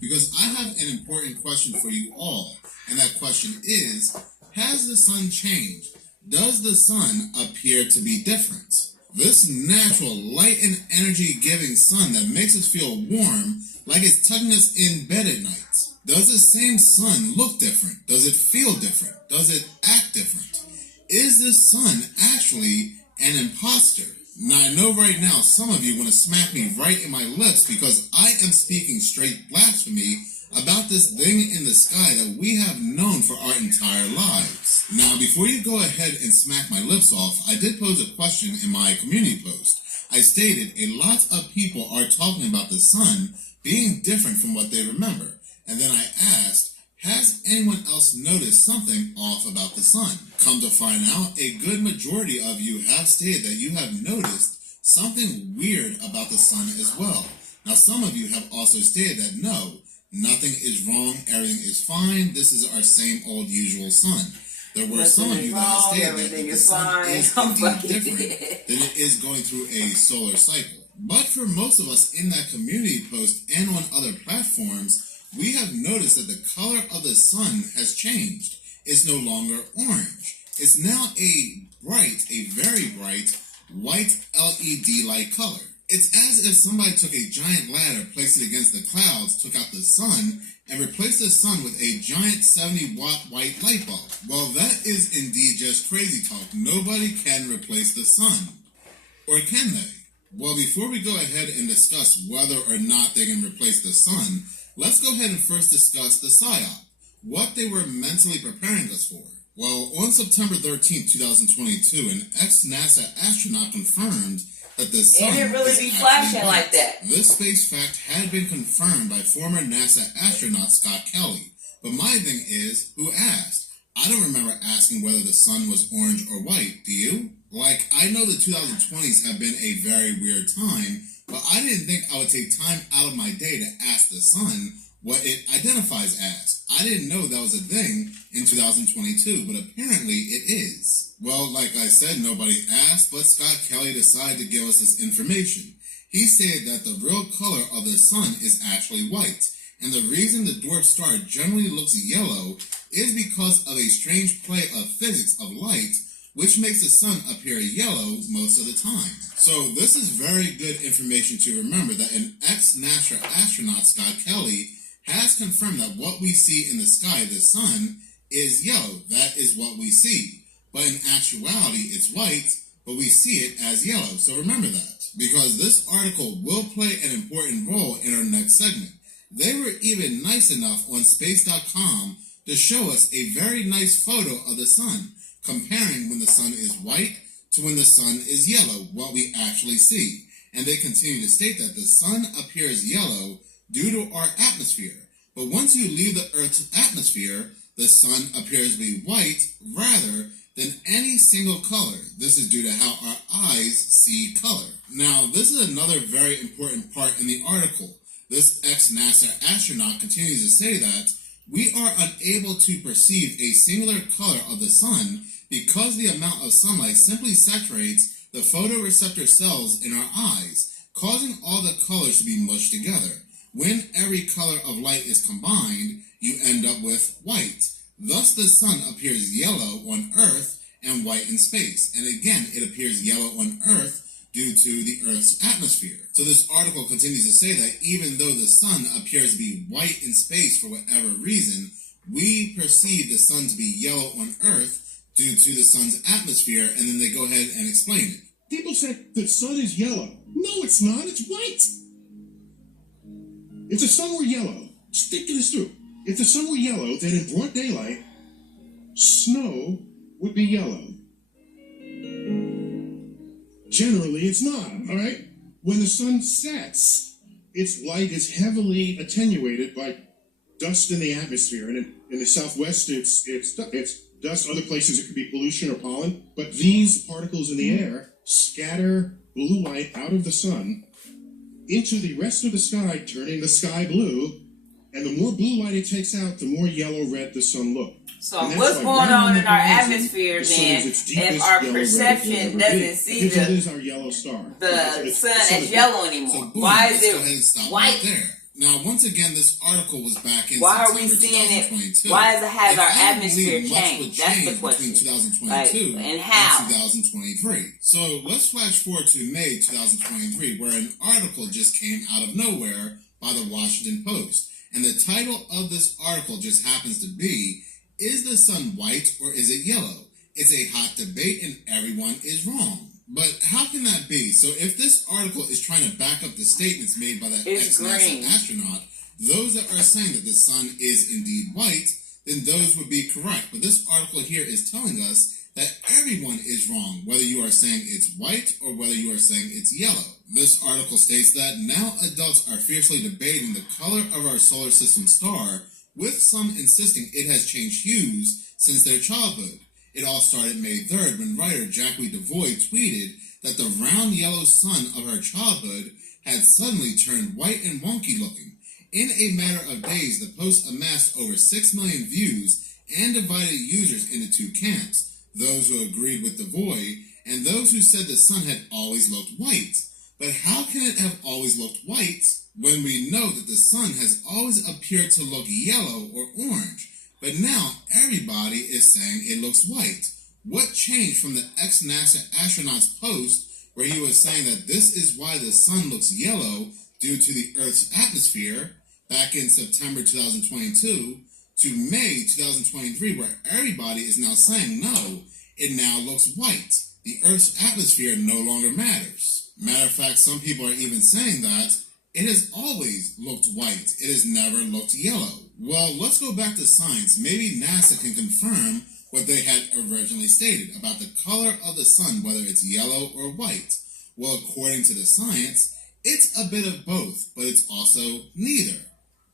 because I have an important question for you all, and that question is, has the sun changed? Does the sun appear to be different? This natural light and energy-giving sun that makes us feel warm, like it's tucking us in bed at night. Does the same sun look different? Does it feel different? Does it act different? Is the sun actually an imposter? Now, I know right now some of you want to smack me right in my lips because I am speaking straight blasphemy about this thing in the sky that we have known for our entire lives. Now, before you go ahead and smack my lips off, I did pose a question in my community post. I stated a lot of people are talking about the sun being different from what they remember. And then I asked, has anyone else noticed something off about the sun? Come to find out, a good majority of you have stated that you have noticed something weird about the sun as well. Now, some of you have also stated that no, nothing is wrong, everything is fine, this is our same old usual sun. There were some of you that have stated that the sun is indeed different than it is going through a solar cycle. But for most of us in that community post and on other platforms, we have noticed that the color of the sun has changed. It's no longer orange. It's now a very bright, white LED-like color. It's as if somebody took a giant ladder, placed it against the clouds, took out the sun, and replaced the sun with a giant 70-watt white light bulb. Well, that is indeed just crazy talk. Nobody can replace the sun. Or can they? Well, before we go ahead and discuss whether or not they can replace the sun, let's go ahead and first discuss the PSYOP, what they were mentally preparing us for. Well, on September 13, 2022, an ex-NASA astronaut confirmed that the sun it really be flashing like that. This space fact had been confirmed by former NASA astronaut Scott Kelly. But my thing is, who asked? I don't remember asking whether the sun was orange or white, do you? Like, I know the 2020s have been a very weird time, but I didn't think I would take time out of my day to ask the sun what it identifies as. I didn't know that was a thing in 2022, but apparently it is. Well, like I said, nobody asked, but Scott Kelly decided to give us this information. He said that the real color of the sun is actually white, and the reason the dwarf star generally looks yellow is because of a strange play of physics of light, which makes the sun appear yellow most of the time. So this is very good information to remember, that an ex-NASA astronaut, Scott Kelly, has confirmed that what we see in the sky, the sun, is yellow. That is what we see. But in actuality, it's white, but we see it as yellow. So remember that, because this article will play an important role in our next segment. They were even nice enough on space.com to show us a very nice photo of the sun, comparing when the sun is white to when the sun is yellow, what we actually see. And they continue to state that the sun appears yellow due to our atmosphere. But once you leave the Earth's atmosphere, the sun appears to be white rather than any single color. This is due to how our eyes see color. Now, this is another very important part in the article. This ex-NASA astronaut continues to say that we are unable to perceive a singular color of the sun because the amount of sunlight simply saturates the photoreceptor cells in our eyes, causing all the colors to be mushed together. When every color of light is combined, you end up with white. Thus, the sun appears yellow on Earth and white in space. And again, it appears yellow on Earth due to the Earth's atmosphere. So this article continues to say that even though the sun appears to be white in space for whatever reason, we perceive the sun to be yellow on Earth due to the sun's atmosphere, and then they go ahead and explain it. People say the sun is yellow. No, it's not. It's white. If the sun were yellow, stick to this through. If the sun were yellow, then in broad daylight, snow would be yellow. Generally, it's not, all right? When the sun sets, its light is heavily attenuated by dust in the atmosphere. And in the Southwest, it's dust. Other places, it could be pollution or pollen. But these particles in the air scatter blue light out of the sun into the rest of the sky, turning the sky blue. And the more blue light it takes out, the more yellow-red the sun looks. So what's going on in our atmosphere then, if our perception doesn't see the sun as yellow anymore? Why is it white? Now, once again, this article was back in Why are we September seeing 2022. it? Why has our I atmosphere believe much changed? would That's the change question. between 2022 and how? and 2023. So let's flash forward to May 2023, where an article just came out of nowhere by the Washington Post. And the title of this article just happens to be, "Is the sun white or is it yellow? It's a hot debate and everyone is wrong." But how can that be? So if this article is trying to back up the statements made by that ex-NASA astronaut, those that are saying that the sun is indeed white, then those would be correct. But this article here is telling us that everyone is wrong, whether you are saying it's white or whether you are saying it's yellow. This article states that now adults are fiercely debating the color of our solar system star, with some insisting it has changed hues since their childhood. It all started May 3rd when writer Jackie DeVoy tweeted that the round yellow sun of her childhood had suddenly turned white and wonky looking. In a matter of days, the post amassed over 6 million views and divided users into two camps, those who agreed with DeVoy and those who said the sun had always looked white. But how can it have always looked white when we know that the sun has always appeared to look yellow or orange? But now everybody is saying it looks white. What changed from the ex-NASA astronaut's post where he was saying that this is why the sun looks yellow due to the Earth's atmosphere back in September 2022 to May 2023 where everybody is now saying no, it now looks white. The Earth's atmosphere no longer matters. Matter of fact, some people are even saying that it has always looked white. It has never looked yellow. Well, let's go back to science. Maybe NASA can confirm what they had originally stated about the color of the sun, whether it's yellow or white. Well, according to the science, it's a bit of both, but it's also neither.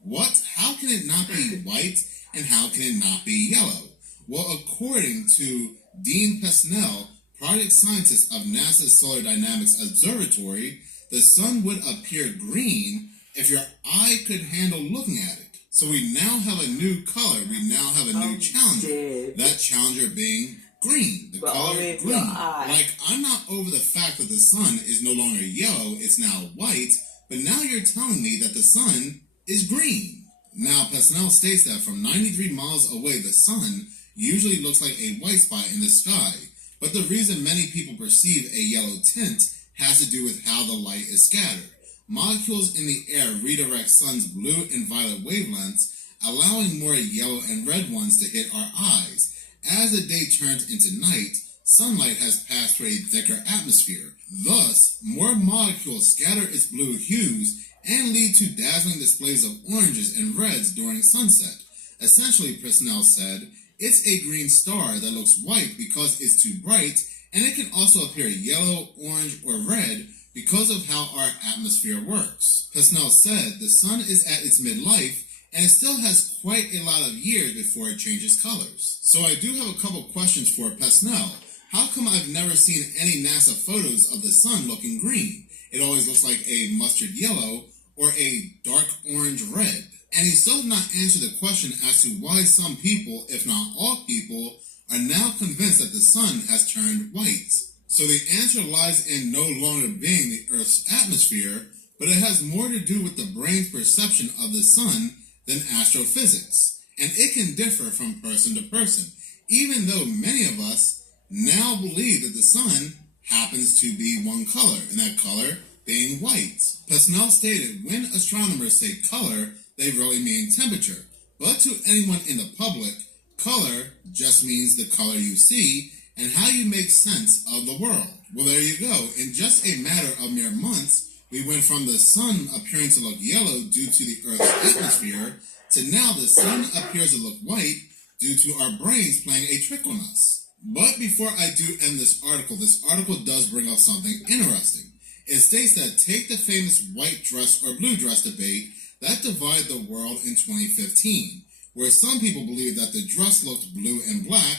What? How can it not be white and how can it not be yellow? Well, according to Dean Pesnell, project scientist of NASA's Solar Dynamics Observatory, the sun would appear green if your eye could handle looking at it. So we now have a new color. We now have a new challenger. That challenger being green. The color green. Like, I'm not over the fact that the sun is no longer yellow. It's now white. But now you're telling me that the sun is green. Now, Pesnell states that from 93 miles away, the sun usually looks like a white spot in the sky. But the reason many people perceive a yellow tint has to do with how the light is scattered. Molecules in the air redirect sun's blue and violet wavelengths, allowing more yellow and red ones to hit our eyes. As the day turns into night, sunlight has passed through a thicker atmosphere. Thus, more molecules scatter its blue hues and lead to dazzling displays of oranges and reds during sunset. Essentially, Pesnell said, it's a green star that looks white because it's too bright, and it can also appear yellow, orange, or red because of how our atmosphere works. Pesnell said the sun is at its midlife and it still has quite a lot of years before it changes colors. So I do have a couple questions for Pesnell. How come I've never seen any NASA photos of the sun looking green? It always looks like a mustard yellow or a dark orange red. And he still did not answer the question as to why some people, if not all people, are now convinced that the sun has turned white. So the answer lies in no longer being the Earth's atmosphere, but it has more to do with the brain's perception of the sun than astrophysics. And it can differ from person to person, even though many of us now believe that the sun happens to be one color, and that color being white. Pesnell stated when astronomers say color, they really mean temperature. But to anyone in the public, color just means the color you see and how you make sense of the world. Well, there you go. In just a matter of mere months, we went from the sun appearing to look yellow due to the Earth's atmosphere to now the sun appears to look white due to our brains playing a trick on us. But before I do end this article does bring up something interesting. It states that take the famous white dress or blue dress debate that divided the world in 2015, where some people believed that the dress looked blue and black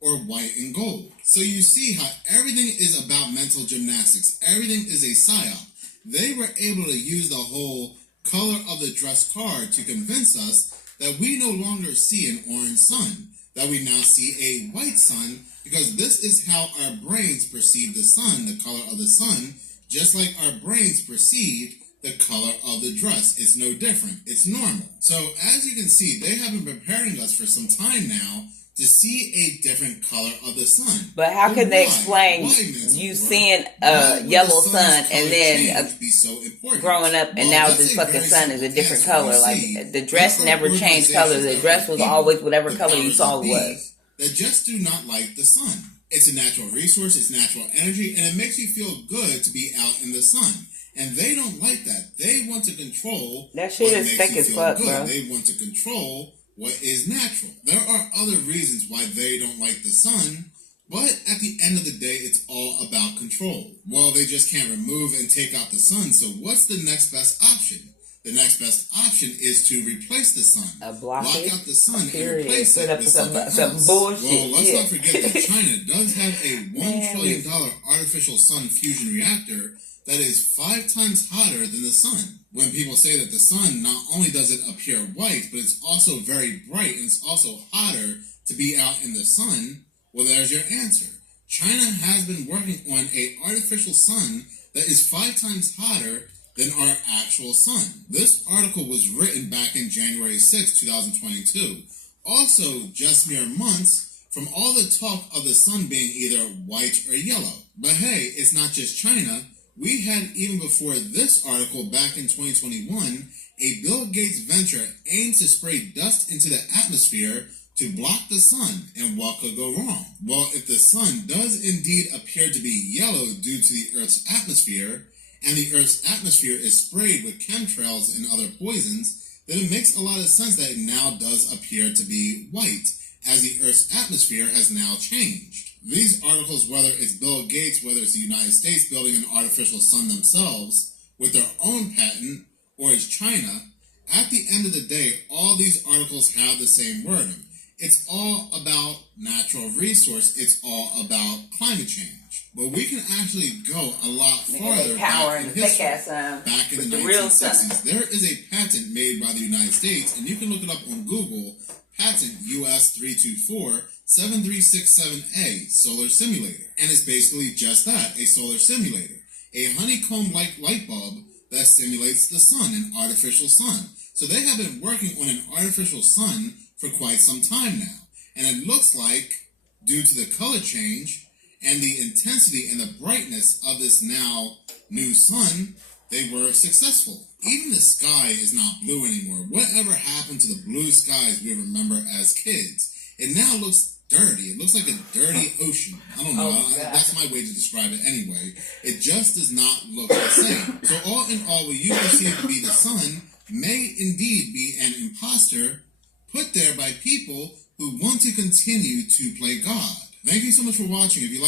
or white and gold. So you see how everything is about mental gymnastics. Everything is a psyop. They were able to use the whole color of the dress card to convince us that we no longer see an orange sun, that we now see a white sun, because this is how our brains perceive the sun, the color of the sun, just like our brains perceived the color of the dress. It's no different. It's normal. So as you can see, they have been preparing us for some time now to see a different color of the sun. But how can they explain you seeing a yellow sun and then growing up and now this fucking sun is a different color? Like, the dress never changed color. The dress was always whatever color you saw it was. That just do not like the sun. It's a natural resource, it's natural energy, and it makes you feel good to be out in the sun. And they don't like that. They want to control that shit is fake as fuck, bro. They want to control what is natural. There are other reasons why they don't like the sun, but at the end of the day, it's all about control. Well, they just can't remove and take out the sun, so what's the next best option? The next best option is to replace the sun. Block out the sun and replace it with something else. Bullshit. Well, let's not forget that China does have a $1 trillion artificial sun fusion reactor that is 5 times hotter than the sun. When people say that the sun, not only does it appear white, but it's also very bright and it's also hotter to be out in the sun, well, there's your answer. China has been working on an artificial sun that is 5 times hotter than our actual sun. This article was written back in January 6, 2022. Also, just mere months from all the talk of the sun being either white or yellow. But hey, it's not just China. We had, even before this article back in 2021, a Bill Gates venture aimed to spray dust into the atmosphere to block the sun, and what could go wrong? Well, if the sun does indeed appear to be yellow due to the Earth's atmosphere, and the Earth's atmosphere is sprayed with chemtrails and other poisons, then it makes a lot of sense that it now does appear to be white, as the Earth's atmosphere has now changed. These articles, whether it's Bill Gates, whether it's the United States building an artificial sun themselves with their own patent, or it's China, at the end of the day, all these articles have the same wording. It's all about natural resource. It's all about climate change. But we can actually go a lot farther back in history. Back in the 1960s, there is a patent made by the United States, and you can look it up on Google, patent US 324-7367A, solar simulator. And it's basically just that, a solar simulator. A honeycomb-like light bulb that simulates the sun, an artificial sun. So they have been working on an artificial sun for quite some time now. And it looks like, due to the color change and the intensity and the brightness of this now new sun, they were successful. Even the sky is not blue anymore. Whatever happened to the blue skies we remember as kids? It now looks dirty. It looks like a dirty ocean. I don't know. That's my way to describe it anyway. It just does not look the same. So all in all, what you perceive to be the sun may indeed be an imposter put there by people who want to continue to play God. Thank you so much for watching. If you like